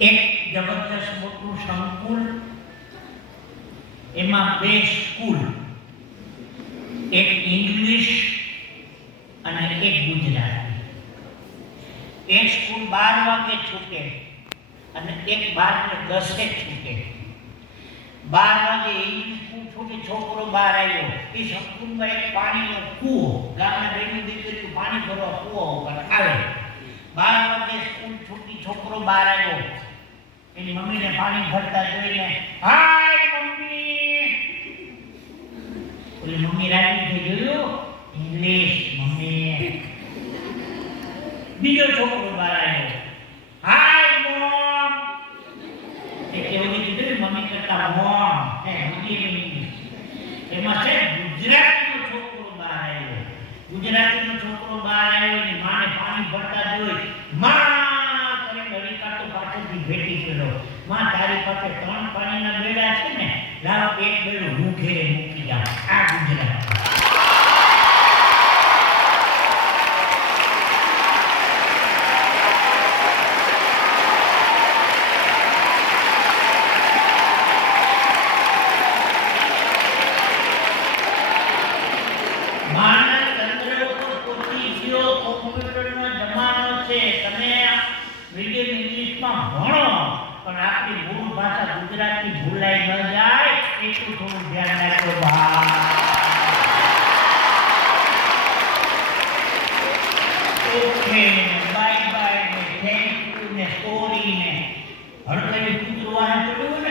એક જબરદસ્ત મોટું સંકુલ, એમાં 2 સ્કૂલ, એક ઇંગ્લિશ અને એક ગુજરાતી. એક સ્કૂલ 12 વાગે છૂટે અને એક 12:10 છૂટે. 12 વાગે ઇંગ્લિશ સ્કૂલ છૂટી, છોકરો બહાર આવ્યો. એ સંકુલમાં એક પાણીનો કૂવો, ગામના બેનું દીકરીઓ પાણી ભરવા કૂવા ઉપર આવે. 12 વાગે સ્કૂલ છૂટી, છોકરો બહાર આવ્યો. એની મમ્મીને પાણી ભરતા જોઈને, હાય મમ્મી. ઓલી મમ્મી રાજી થઈ, જોયું ઇંગ્લિશ મમ્મી. બીજો છોકરો બહાર આવ્યો, હાય મોમ. એ કેવું કીધું, મમ્મી કરતા મોમ હે મમ્મી. એમાં છે ગુજરાતીનો છોકરો બહાર આવ્યો. ગુજરાતીનો છોકરો બહાર આવ્યો ને માને પાણી ભરતા જોઈ, માં કરે હરિકા તો પાછળથી ભેટી ગયો. માં તારી પાસે 3 પાણીના બેડા છે ને, લાવ એક બેડું હું ઘેરે મૂકી જાઉં. આ ગુજરાત. ભણો પણ આપણી મૂળ ભાષા ગુજરાતી ભૂલાઈ ન જાય એટલું થોડું ધ્યાન રાખજો. ઓકે, બાય બાય ને થેન્ક યુ ને સોરી ને હળગાવી કૂતરું વાહન પડ્યું ને